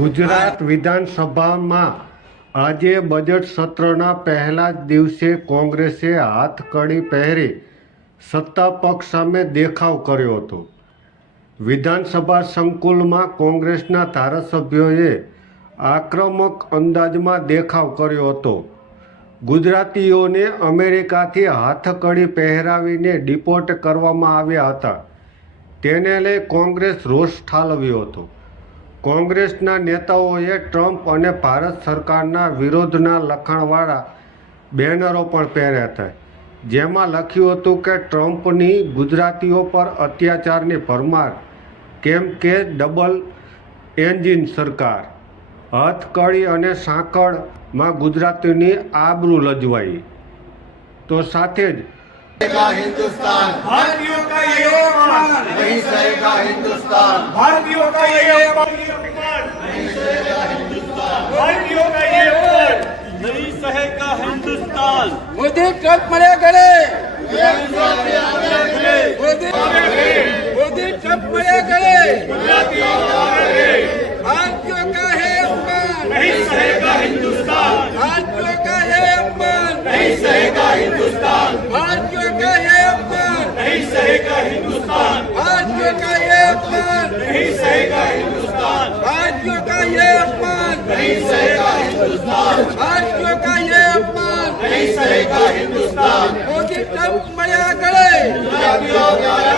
ગુજરાત વિધાનસભામાં આજે બજેટ સત્રના પહેલા જ દિવસે કોંગ્રેસે હાથકડી પહેરી સત્તા પક્ષ સામે દેખાવ કર્યો હતો. વિધાનસભા સંકુલમાં કોંગ્રેસના ધારાસભ્યોએ આક્રમક અંદાજમાં દેખાવ કર્યો હતો. ગુજરાતીઓને અમેરિકાથી હાથકડી પહેરાવીને ડિપોર્ટ કરવામાં આવ્યા હતા. તેને લઈ કોંગ્રેસ રોષ ઠાલવ્યો હતો. કોંગ્રેસના નેતાઓએ ટ્રમ્પ અને ભારત સરકારના વિરોધના લખાણવાળા બેનરો પણ પહેર્યા હતા. જેમાં લખ્યું હતું કે ટ્રમ્પની ગુજરાતીઓ પર અત્યાચારની ભરમાર કેમ કે ડબલ એન્જિન સરકાર હથકળી અને સાંકળમાં ગુજરાતીની આબરૂ લજવાઈ. તો સાથે જ હિન્દુસ્તાન सहेगा हिंदुस्तान। भारतीयों का ये भारतीयों का ये नहीं सहेगा हिंदुस्तान। मोदी ट्रक मरे गड़े मोदी मोदी ट्रक मरे गड़े भारतीयों का है अपमान। नहीं सहेगा हिंदुस्तान। भारतीयों का है अपमान। नहीं सहेगा हिंदुस्तान। भारतीयों का है अपमान। नहीं सहेगा हिंदुस्तान नहीं सहेगा हिंदुस्तान भारतीयों का ये अपमान नहीं सहेगा हिंदुस्तान भारतीयों का ये अपमान नहीं सहेगा हिंदुस्तान मोदी ट्रंप मया गड़े